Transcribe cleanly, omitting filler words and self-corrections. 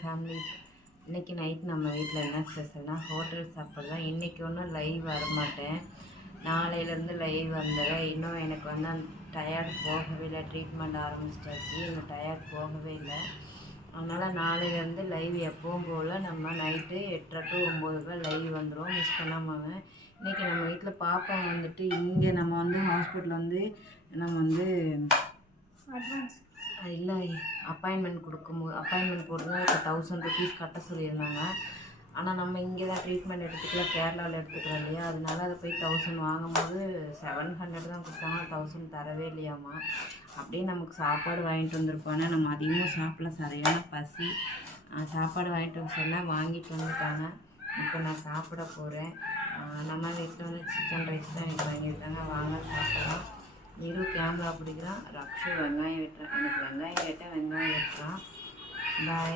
Family. இன்றைக்கி night நம்ம வீட்டில் என்ன ஸ்பெஷல்னால் ஹோட்டல் சாப்பாடு தான். இன்றைக்கி ஒன்றும் லைவ் வரமாட்டேன், நாளையிலேருந்து லைவ் வந்துடுறேன். இன்னும் எனக்கு வந்து அந்த டயர்ட் போகவே இல்லை. ட்ரீட்மெண்ட் ஆரம்பிச்சிட்டாச்சு, இன்னும் டயர்ட் போகவே இல்லை. அதனால் நாளையிலேருந்து லைவ் எப்பவும் போல் நம்ம நைட்டு 8:30 to 9 லைவ் வந்துடும், மிஸ் பண்ணாமல். இன்றைக்கி நம்ம வீட்டில் பாப்பா வந்துட்டு இங்கே நம்ம வந்து ஹாஸ்பிட்டலில் வந்து நம்ம வந்து அட்வான்ஸ் இல்லை அப்பாயின்மெண்ட் அப்பாயின்மெண்ட் போட்டுதான் இப்போ 1000 rupees கட்ட சொல்லியிருந்தாங்க. ஆனால் நம்ம இங்கே தான் ட்ரீட்மெண்ட் எடுத்துக்கலாம், கேரளாவில் எடுத்துக்கலாம் இல்லையா, அதனால அதை போய் 1000 வாங்கும்போது 700 தான் கொடுத்தாங்க, 1000 தரவே இல்லையாம்மா. அப்படியே நமக்கு சாப்பாடு வாங்கிட்டு வந்திருப்பானே, நம்ம அதிகமாக சாப்பிடல, சரியான பசி. சாப்பாடு வாங்கிட்டு வர சொன்னால் வாங்கிட்டு வந்துட்டாங்க. இப்போ நான் சாப்பிட போகிறேன். நம்ம வீட்டில் வந்து சிக்கன் ரைஸ் தான் எனக்கு வாங்கியிருக்காங்க, வாங்க சாப்பிட்லாம். நிரு கேமரா பிடிக்கிறான், ரக்ஷு வெங்காயம் வெட்டுறான். எனக்கு வெங்காயம் கேட்டால் வெங்காயம் வெட்டுறான். பாய்.